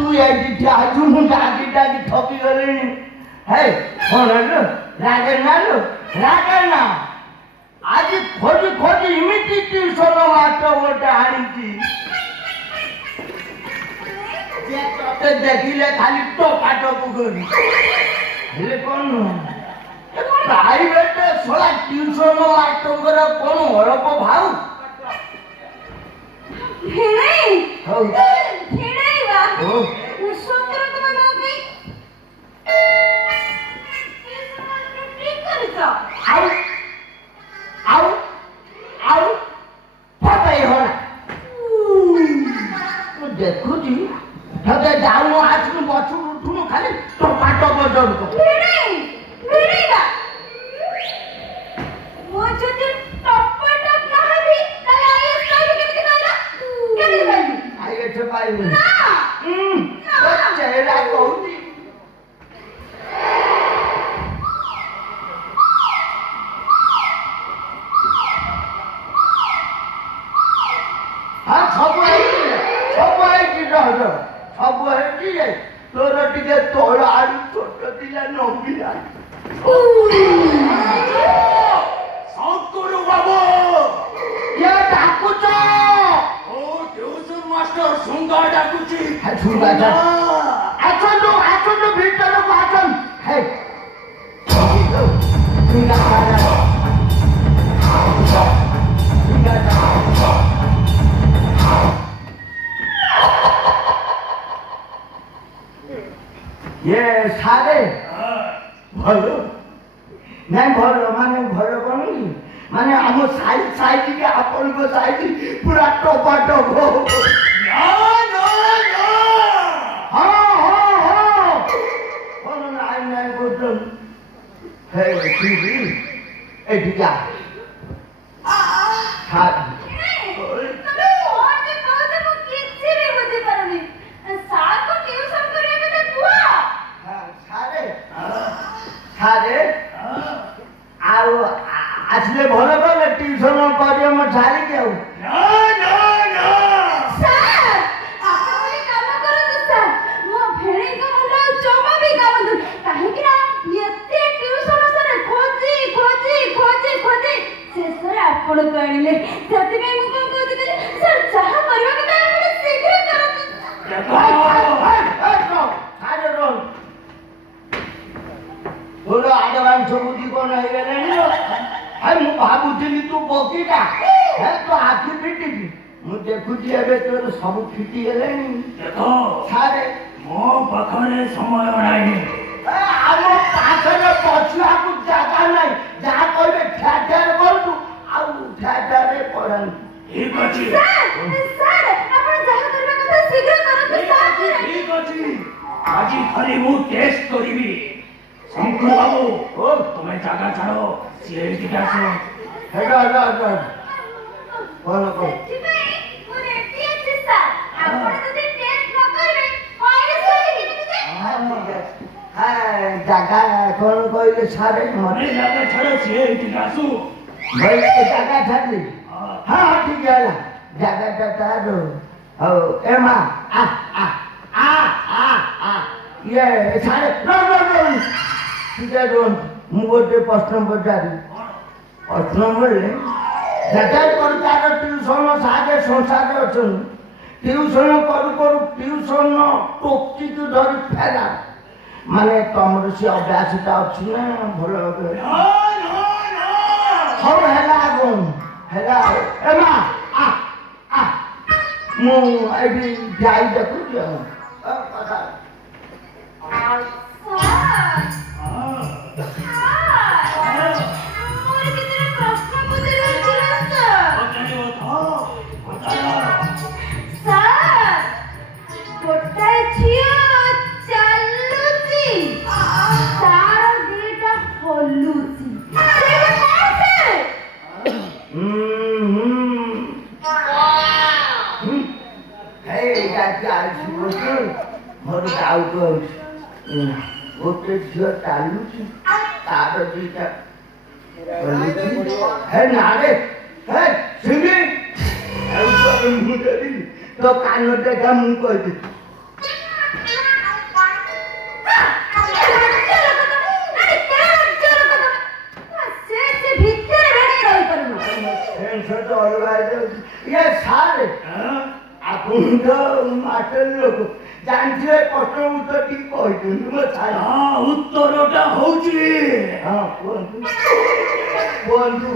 ତୁ ଏଇଠି ଆସୁ ମୁଁ ଡାକି ଡାକି ଥକି ଗଲିଣି। ହେ କଣ ଲୋ ରାଗେନା ଲୋ ରାଗେନା। ଆଜି ଖୋଜି ଖୋଜି ଏମିତି ଟ୍ୟୁସନ ମାଷ୍ଟର ଗୋଟେ ଆଣିଛି ଯେ ତତେ ଦେଖିଲେ ଖାଲି ଟୋକାଟକୁ କରି। ହେଲେ କଣ ପ୍ରାଇଭେଟ ଶଳା ଟ୍ୟୁସନ ମାଷ୍ଟରଙ୍କର କଣ ଅଳପ ଭାଉ। ହଉ ଦେଖୁଛି ଥରେ ଯାଉନୁ ଆସୁନୁ ବସୁନୁ ଉଠୁନୁ ଖାଲି ଟପାଟ ବଜରୁକ। ଚେହେରା କହୁଛି ହଁ ସବୁ ହେଇଛି ସବୁ ହେଇଛି ତୋର ଟିକେ ତଳ ଆଡୁ ଛୋଟ ଥିଲା ନବିଲା। ଶଙ୍କରୁ ବାବୁ କିଏ ଡାକୁଛ? ମାଷ୍ଟର ଶୁଙ୍ଗା ଡାକୁଛି। ଆସନ୍ତୁ ଆସନ୍ତୁ ଭିତରକୁ ଆସନ୍ତୁ। ये सारे भलो नहीं भलो माने भलो कौन की माने हम साइड साइड के अपन को साइड पूरा टोपा टोप हो। हाँ कौन नहीं नहीं बोल है ठीक है ठीक है हाँ আসলে ভালো করে টিউশন করে আমার ছাড়ি কেউ ଆପଣ କହିଲେ ସେଥିପାଇଁ ମୁଁ କଣ କହୁଥିଲି ସାର୍ ଯାହା କରିବା କଥା ଆପଣ ଶୀଘ୍ର କରନ୍ତୁ। তোর আডভান্স বুদ্ধি কোন হয়ে গেলেনি ମୁଁ ଭାବୁଥିଲି ତୁ ବକିଟା ତୁ ଆଖି ଫିଟିଛି ମୁଁ ଦେଖୁଛି ଏବେ ତୋର ସବୁ ଫିଟି ଗଲେଣି। ଦେଖ ସାରେ ମୋ ପାଖରେ ସମୟ ନାହିଁ। ଆମ ପାଖରେ ବସିବାକୁ ଜାଗା ନାହିଁ। ଯାହା କହିବେ ଠେର କରନ୍ତୁ ଆଉ ଠେରେ ପଢାନ୍ତୁ। ଠିକ ଅଛି ଠିକ ଅଛି ଆଜି ଖାଲି ମୁଁ ଟେଷ୍ଟ କରିବି। ଶଙ୍କର ବାବୁ ତମେ ଜାଗା ଛାଡ ସିଏ ଏଇଠିକି ଆସ। ଭଲ କର ଜାଗା କଣ କହିଲେ ସାରେ ମତେ ଜାଗା ଛାଡ ସିଏ ଏଇଠିକି ଆସୁ। ଜାଗା ଛାଡିଲି ହଁ ଠିକ ହେଲା ଜାଗାଟା ତାର ହଉ ଏ ମା ଇଏ ସାରେ ଟିକେ ରୁହନ୍ତୁ ମୁଁ ଗୋଟେ ପ୍ରଶ୍ନ ପଚାରିବି। ପ୍ରଶ୍ନ ବୋଲେ ଯେତେ ପ୍ରକାର ଟ୍ୟୁସନ ସାହାଯ୍ୟ ସଂସାରରେ ଅଛନ୍ତି ଟ୍ୟୁସନ କରୁ କରୁ ଟ୍ୟୁସନ ଟୋକିକୁ ଧରି ଫେରା ମାନେ ତମର ସେ ଅଭ୍ୟାସଟା ଅଛି ନା ଭଲ ହଉ ହେଲା ଆଗ ହେଲା ଏ ମା ମୁଁ ଏଇଠି ଯାଇ ଦେଖୁଛି ମୋର ଡାଉଟ ଅଛି ଗୋଟେ ଝିଅ ଚାଲୁଛି ତାର ଦିଟା ନାରେ ତ କାନ ଦେଖା ମୁଁ କହିଦେବି ସାର୍ ଆପଣ ତ ମାଷ୍ଟର ଲୋକ ଜାଣିଥିବେ ପ୍ରଶ୍ନ ଉତ୍ତର ଟିକେ କହିଛନ୍ତି ମୋ ସାର୍। ଉତ୍ତରଟା ହଉଛି ହଁ କୁହନ୍ତୁ କୁହନ୍ତୁ।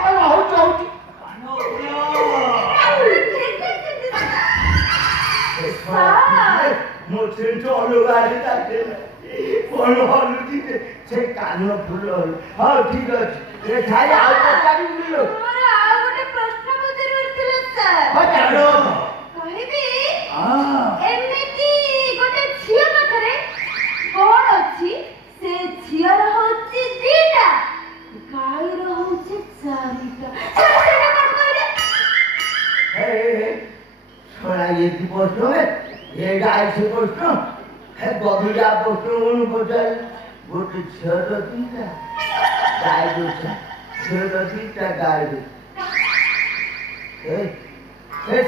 କଣ ହଉଛି ହଉଛି ମୋ ସେଠି ଅଲଗା କଣ ହଲୁଛି ସେ କାନ ଫୁଲ ହଲ। ହଉ ଠିକ ଅଛି ଏ ଛାଇ ଆଉ ପଚାରିବି ମୋର ଆଉ ଗୋଟେ ପ୍ରଶ୍ନ ପଚାରିବାର ଥିଲା ସାର୍। ପଚାର। କହିବି ଏମିତି ଗୋଟେ ଝିଅ ପାଖରେ କଣ ଅଛି ସେ ଝିଅର ହଉଛି ଦିଟା ଗାଈର ହଉଛି ଚାରିଟା। ସେଇଟା କଣ କହିଲେ? ଶୁଣା ଏଠି ପ୍ରଶ୍ନ ଏଇଟା ଆଇଛି ପ୍ରଶ୍ନ ଗଭୀରା ପ୍ରଶ୍ନ କଣ ପଚାରି ଗୋଟେ ଝିଅର ଦିଟା ଗାଈ ଦୋଷା ଝିଅର ଦିଟା ଗାଈ ଦୋଷା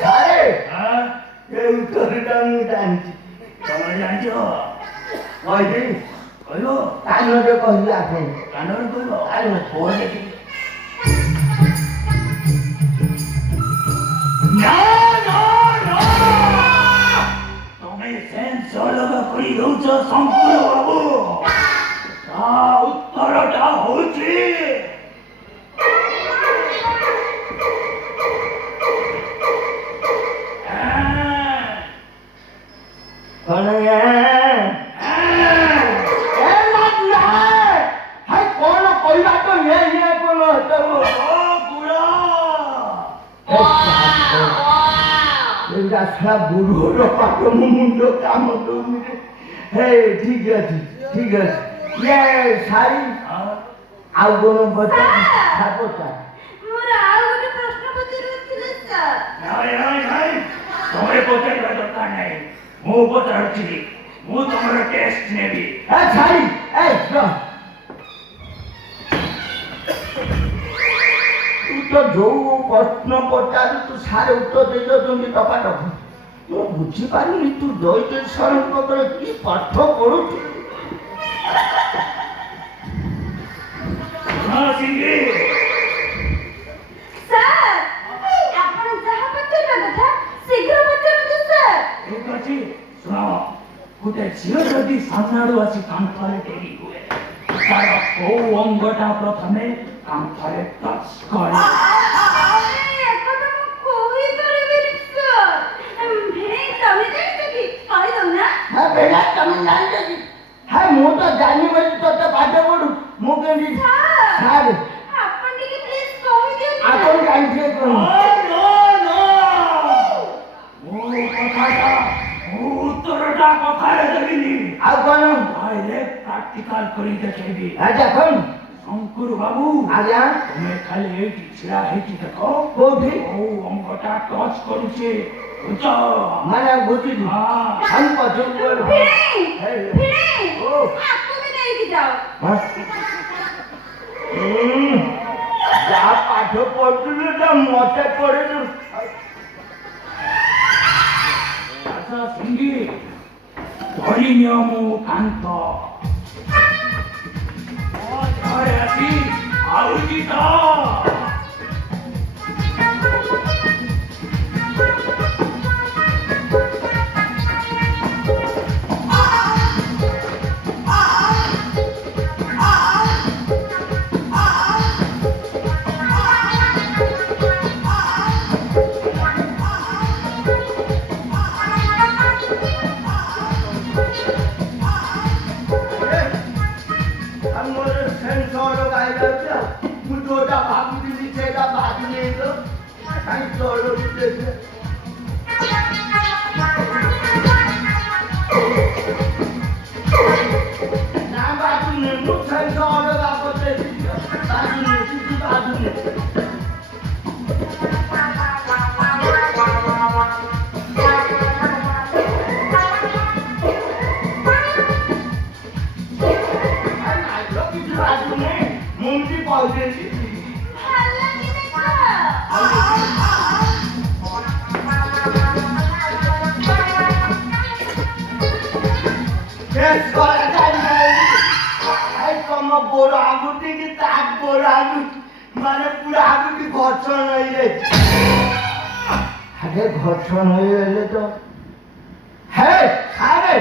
ସାରେ ଏ ଉତ୍ତରଟା ମୁଁ ଜାଣିଛି। ତମେ ଜାଣିଛ କହିବି କହିବ କାନରେ କହିବି ଆପଣ କାନରେ କହିବ କାନ କୁହ ଦେଖି। ତମେ ସେନ୍ସ ଅଲଗା କରି ଦଉଛ ଶଙ୍କୁର ବାବୁ। ତା ଉତ୍ତରଟା ହଉଛି କଣ କଣ କହିବା ତ ବୁଢୋର ପାଠ ମୋ ମୁଣ୍ଡ କାମ ଦଉନି ରେ। ହେ ଠିକ ଅଛି ଠିକ ଅଛି ଇଏ ସାରି ଆଉ କଣ ପଚାର। ମୋର ଆଉ ଗୋଟେ ପ୍ରଶ୍ନ ପଚାରିବାର ଥିଲା ସାର୍। ନାଇଁ ତମେ ପଚାରିବା ଦରକାର ନାହିଁ। ମୁଁ ପଚାରୁଛି ମୁଁ ତମର ଟେଷ୍ଟ ନେବି। ଛାଡ଼ି ତୁ ତ ଯୋଉ ପ୍ରଶ୍ନ ପଚାରୁ ତୁ ସାରେ ଉତ୍ତର ଦେଇ ଦଉଛନ୍ତି ଟପାଟପ। ମୁଁ ବୁଝିପାରୁନି ତୁ ଦୈତ ସରଙ୍କ ପାଖରେ କି ପାଠ ପଢୁଛୁ। ସାର୍ ଆପଣ ଯାହା ପଚାରିବା କଥା ଶୀଘ୍ର ପଚାରନ୍ତୁ ସାର୍। ଠିକ ଅଛି ଶୁଣ ଗୋଟେ ଝିଅ ଯଦି ସାମ୍ନାରୁ ଆସି କାନ୍ଥରେ ଡେରି ହୁଏ ତାର କୋଉ ଅଙ୍ଗଟା ପ୍ରଥମେ କାନ୍ଥରେ ଟଚ୍ କରେ? ଏକଥା ମୁଁ କହିପାରିବିନି ସାର୍। ଭିଣେଇ ତମେ ଜାଣିଛ କି କହିଦଉନା। ତମେ ଜାଣିଛ କି ମୁଁ ତ ଜାଣି ବୋଲି ତତେ ପାଠ ପଢୁ ମୁଁ କେମିତି ସାର୍ ଆପଣ ଟିକେ ପ୍ଲିଜ କହିଦିଅନ୍ତୁ। ଆପଣ ଜାଣିଥିବେ ମୁଁ ଉତ୍ତରଟା କଥାରେ ଦେବିନି। ଆଉ କଣ ଡାଇରେକ୍ଟ ପ୍ରାକ୍ଟିକାଲ କରି ଦେଖେଇବି। ଦେଖନ୍ତୁ ଶଙ୍କୁର ବାବୁ ଆଜ୍ଞା ତୁମେ ଖାଲି ଏଇଠି ଛିଡ଼ା ହେଇକି ଦେଖ କୋଉଠି କୋଉ ଅଙ୍ଗଟା ଟଚ୍ କରୁଛି ବୁଝ ମାନେ ବୁଝିଲି हम पछुआ ଭିଣେଇ ଆକୁ ବି ନେଇକି ଯାଅ। ଯାହା ପାଠ ପଢୁଥିଲୁ ତା ମତେ ପଢିଲୁ। ଆଚ୍ଛା ସିଙ୍ଗି ଧରି ନିଅ ମୁଁ କାନ୍ଥ ଆସି ଆଉଜି ତ ঘর্ষণ হয়ে আগে ঘর্ষণ হয়ে গেলে তো হ্যাঁ আরে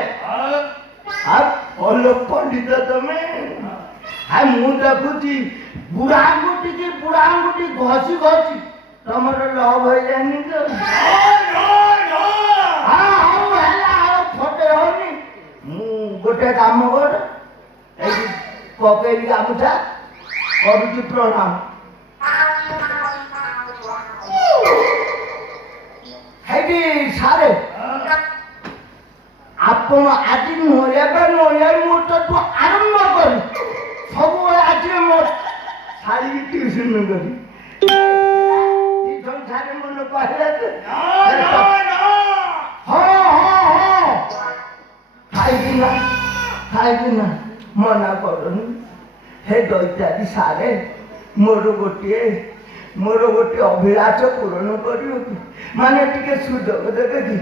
আর বলো পণ্ডিত তুমি হ্যাঁ ମୁଁ ଦେଖୁଛି ବୁଢା ଆଙ୍ଗୁଠି ଘଷି ତମର ଲଭ୍ ହେଇଯାଏନି ତ ହଉ ହେଲା ଆଉ ଫଟେଇ ହଉନି ମୁଁ ଗୋଟେ କାମ କର ଏଇଠି ପକେଇଲି ଗାମୁଛା କରୁଛି ପ୍ରଣାମ ହେଇଟି ସାରେ ଆପଣ ଆଜି ନୁହଁ ଏବେ ମୁହୂର୍ତ୍ତଠୁ ଆରମ୍ଭ କରି ସବୁବେଳେ ଆଜି ମୋ ଶାଢ଼ୀ ଟ୍ୟୁସନ କରି ଟ୍ୟୁସନ ଛାଡ଼ି ମନେ କହିଲେ ହଁ ଖାଇବି ନା ମନା କରୁନି ହେ ଦୈତାରୀ ସାରେ ମୋର ଗୋଟିଏ ଅଭିଳାଷ ପୂରଣ କରିବ କି ମାନେ ଟିକେ ସୁଯୋଗ ଦେବେ କି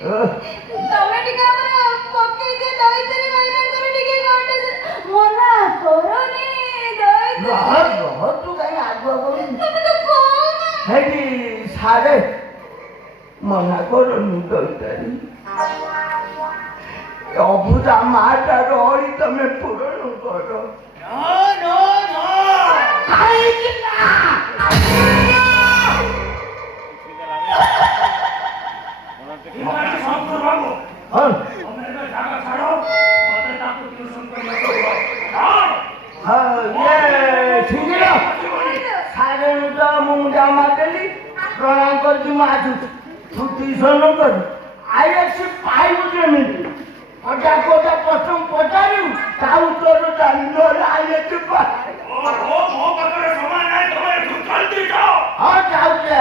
ତମେ ଟିକେ ଆମର ପକେଇ ଦିଅ ଦଇତାରି ଭାଇନା କରି ଟିକେ ଗୋଟେ ମନା କରନି ଦଇତାରି ରହ ତୁ କାଇଁ ଆଗୁଆ କରୁନି ତମେ ତ କହୁନ ହେଇଟି ସାରେ ମନା କରୁନି ଦଇତାରି ଅଭୁତା ମାଟା ରହି ତମେ ପୂରଣ କର କାହିଁକି ନା ଜମା ଦେଲି ପ୍ରଣାମ କରିଛି ମୁଁ ଆସୁ ତୁ ଟ୍ୟୁସନ କରୁ ଆଇଏସି ପାଇବୁ ଯେମିତି ଅଜା କୋଟା ପ୍ରଥମ ପଚାରିବୁ ତା ଉତ୍ତର ଜାଣି ନହେଲେ ଆଇଏସି ହଁ ଯାଉଛି